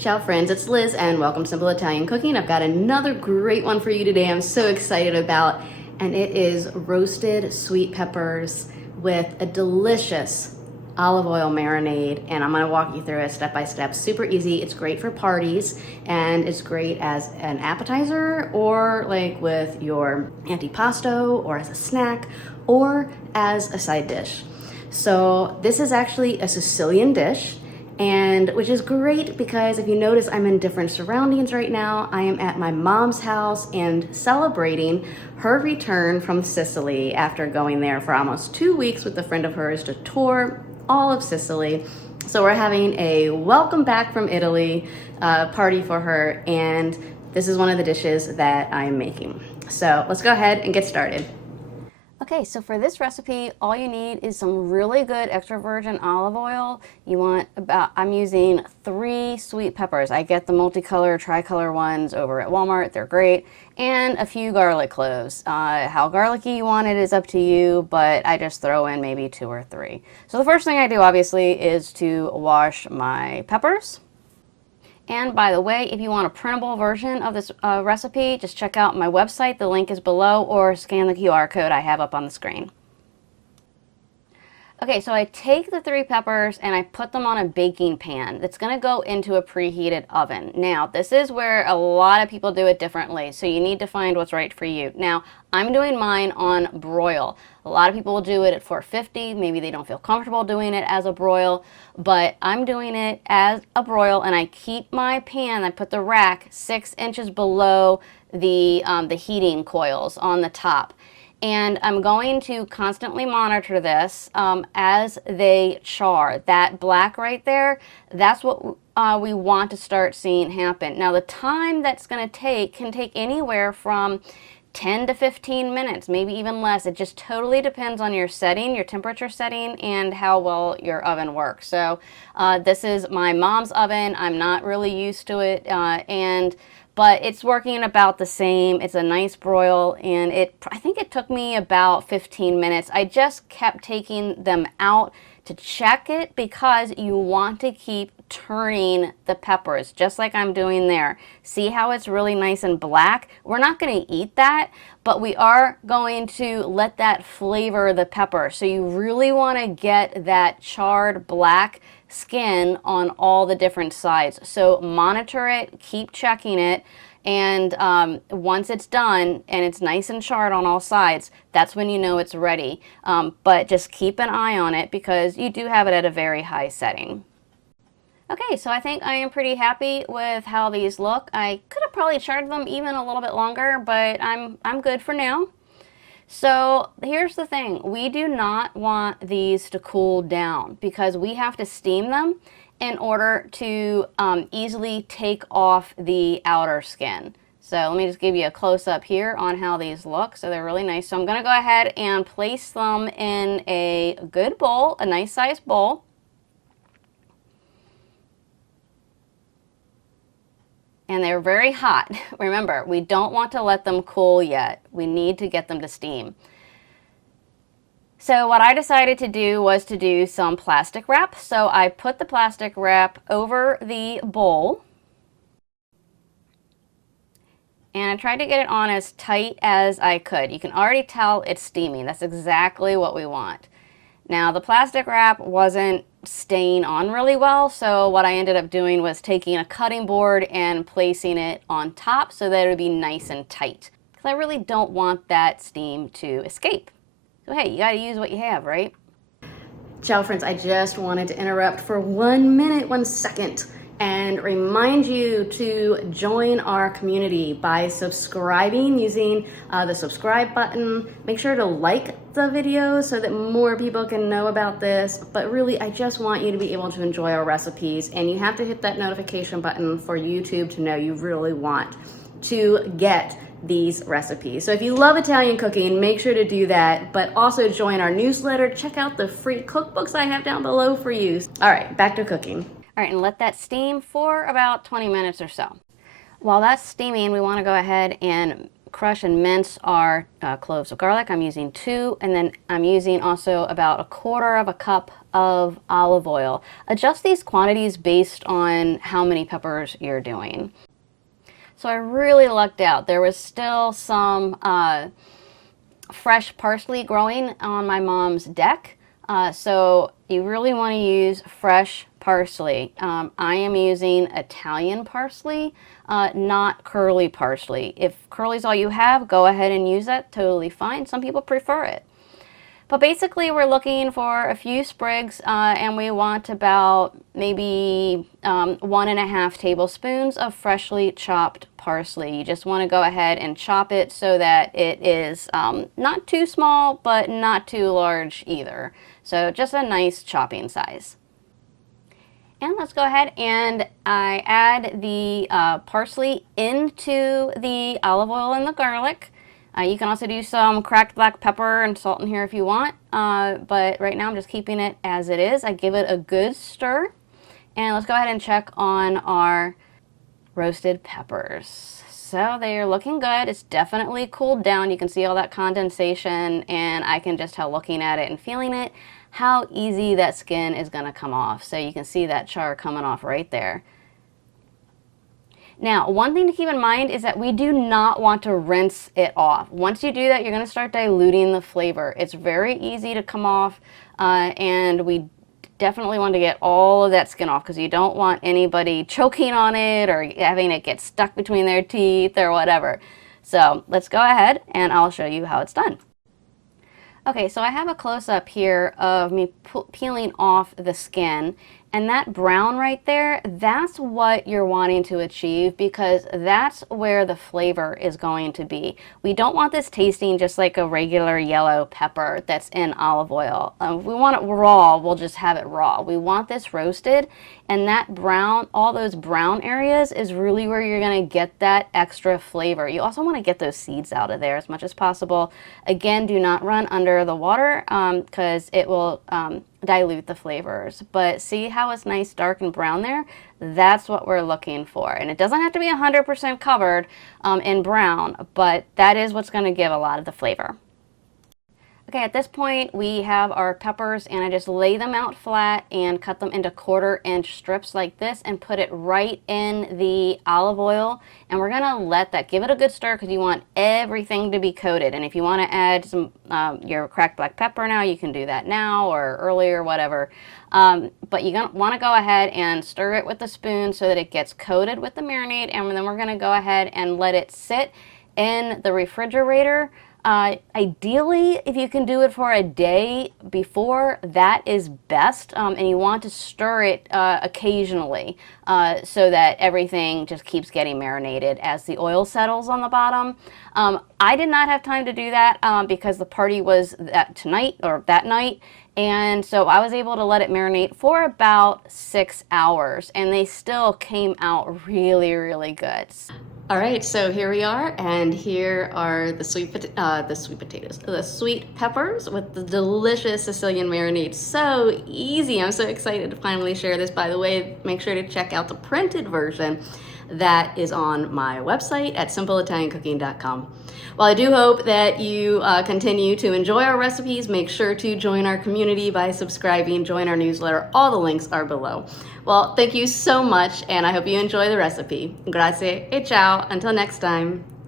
Ciao friends, it's Liz and welcome to Simple Italian Cooking. I've got another great one for you today I'm so excited about, and it is roasted sweet peppers with a delicious olive oil marinade, and I'm going to walk you through it step by step. Super easy. It's great for parties and it's great as an appetizer or like with your antipasto or as a snack or as a side dish. So this is actually a Sicilian dish, and which is great because if you notice, I'm in different surroundings right now. I am at my mom's house and celebrating her return from Sicily after going there for almost 2 weeks with a friend of hers to tour all of Sicily. So we're having a welcome back from Italy party for her, and this is one of the dishes that I'm making. So let's go ahead and get started. Okay, so for this recipe, all you need is some really good extra virgin olive oil. You want I'm using 3 sweet peppers. I get the multicolor, tricolor ones over at Walmart. They're great. And a few garlic cloves. How garlicky you want it is up to you, but I just throw in maybe 2 or 3. So the first thing I do, obviously, is to wash my peppers. And by the way, if you want a printable version of this recipe, just check out my website. The link is below, or scan the QR code I have up on the screen. Okay, so I take the 3 peppers and I put them on a baking pan that's going to go into a preheated oven. Now, this is where a lot of people do it differently, so you need to find what's right for you. Now, I'm doing mine on broil. A lot of people will do it at 450. Maybe they don't feel comfortable doing it as a broil, but I'm doing it as a broil, and I keep my pan, I put the rack 6 inches below the heating coils on the top. And I'm going to constantly monitor this as they char. That black right there, that's what we want to start seeing happen. Now, the time that's going to take can take anywhere from 10 to 15 minutes, maybe even less. It just totally depends on your setting, your temperature setting, and how well your oven works. So this is my mom's oven. I'm not really used to it, but it's working about the same. It's a nice broil, and I think it took me about 15 minutes. I just kept taking them out to check it because you want to keep turning the peppers, just like I'm doing there. See how it's really nice and black? We're not going to eat that, but we are going to let that flavor the pepper. So you really want to get that charred black skin on all the different sides. So monitor it, keep checking it, and once it's done and it's nice and charred on all sides, that's when you know it's ready. But just keep an eye on it because you do have it at a very high setting. Okay, so I think I am pretty happy with how these look. I could have probably charred them even a little bit longer, but I'm good for now. So here's the thing, we do not want these to cool down because we have to steam them in order to easily take off the outer skin. So let me just give you a close-up here on how these look. So they're really nice. So I'm going to go ahead and place them in a good bowl, a nice sized bowl. And they're very hot. Remember, we don't want to let them cool yet. We need to get them to steam. So what I decided to do was to do some plastic wrap. So I put the plastic wrap over the bowl. And I tried to get it on as tight as I could. You can already tell it's steaming. That's exactly what we want. Now, the plastic wrap wasn't staying on really well, so what I ended up doing was taking a cutting board and placing it on top so that it would be nice and tight. Because I really don't want that steam to escape. So hey, you gotta use what you have, right? Ciao friends, I just wanted to interrupt for 1 minute, 1 second, and remind you to join our community by subscribing using the subscribe button. Make sure to like the video so that more people can know about this. But really, I just want you to be able to enjoy our recipes, and you have to hit that notification button for YouTube to know you really want to get these recipes. So if you love Italian cooking, make sure to do that, but also join our newsletter. Check out the free cookbooks I have down below for you. All right, back to cooking. All right, and let that steam for about 20 minutes or so. While that's steaming, we want to go ahead and crush and mince our cloves of garlic. I'm using 2, and then I'm using also about 1/4 cup of olive oil. Adjust these quantities based on how many peppers you're doing. So I really lucked out. There was still some fresh parsley growing on my mom's deck. So you really want to use fresh parsley. I am using Italian parsley, not curly parsley. If curly's all you have, go ahead and use that, totally fine. Some people prefer it. But basically we're looking for a few sprigs and we want about maybe 1.5 tablespoons of freshly chopped parsley. You just want to go ahead and chop it so that it is not too small but not too large either. So just a nice chopping size. And let's go ahead and I add the parsley into the olive oil and the garlic. You can also do some cracked black pepper and salt in here if you want, but right now I'm just keeping it as it is. I give it a good stir, and let's go ahead and check on our roasted peppers. So they're looking good. It's definitely cooled down. You can see all that condensation, and I can just tell looking at it and feeling it how easy that skin is going to come off. So you can see that char coming off right there. Now, one thing to keep in mind is that we do not want to rinse it off. Once you do that, you're going to start diluting the flavor. It's very easy to come off, and we definitely want to get all of that skin off because you don't want anybody choking on it or having it get stuck between their teeth or whatever. So let's go ahead and I'll show you how it's done. Okay, so I have a close-up here of me peeling off the skin, and that brown right there, that's what you're wanting to achieve because that's where the flavor is going to be. We don't want this tasting just like a regular yellow pepper that's in olive oil. If we want it raw, we'll just have it raw. We want this roasted, and that brown, all those brown areas is really where you're going to get that extra flavor. You also want to get those seeds out of there as much as possible. Again, do not run under the water because it will dilute the flavors. But see how it's nice dark and brown there? That's what we're looking for. And it doesn't have to be 100% covered in brown, but that is what's going to give a lot of the flavor. Okay, at this point we have our peppers, and I just lay them out flat and cut them into 1/4-inch strips like this and put it right in the olive oil, and we're gonna let that, give it a good stir because you want everything to be coated. And if you want to add some your cracked black pepper now, you can do that now or earlier, whatever. But you're gonna want to go ahead and stir it with a spoon so that it gets coated with the marinade, and then we're gonna go ahead and let it sit in the refrigerator. Ideally, if you can do it for a day before, that is best, and you want to stir it occasionally so that everything just keeps getting marinated as the oil settles on the bottom. I did not have time to do that because the party was that night, and so I was able to let it marinate for about 6 hours, and they still came out really, really good. All right, so here we are, and here are the sweet peppers with the delicious Sicilian marinade. So easy. I'm so excited to finally share this. By the way, make sure to check out the printed version that is on my website at simpleitaliancooking.com. Well, I do hope that you continue to enjoy our recipes. Make sure to join our community by subscribing, join our newsletter. All the links are below. Well, thank you so much, and I hope you enjoy the recipe. Grazie e ciao. Until next time.